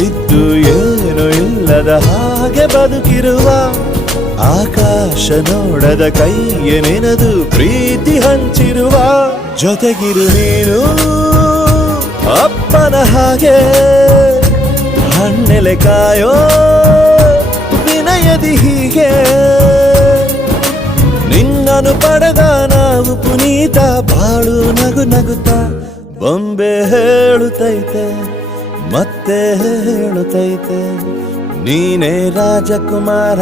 ಇದ್ದು ಏನು ಇಲ್ಲದ ಹಾಗೆ ಬದುಕಿರುವ ಆಕಾಶ ನೋಡದ ಕೈಯ ನೆನೆದು ಪ್ರೀತಿ ಹಂಚಿರುವ ಜೊತೆಗಿರು ನೀನು ಅಪ್ಪನ ಹಾಗೆ ಹಣ್ಣೆಲೆ ಕಾಯೋ ವಿನಯದಿ ಹೀಗೆ ನಿನ್ನನು ಪಡೆದ ನಾವು ಪುನೀತ ಬಾಳು ನಗು ನಗುತ್ತಾ ಬೊಂಬೆ ಹೇಳುತ್ತೈತೆ ಮತ್ತೆ ಹೇಳುತ್ತೈತೆ ನೀನೇ ರಾಜಕುಮಾರ.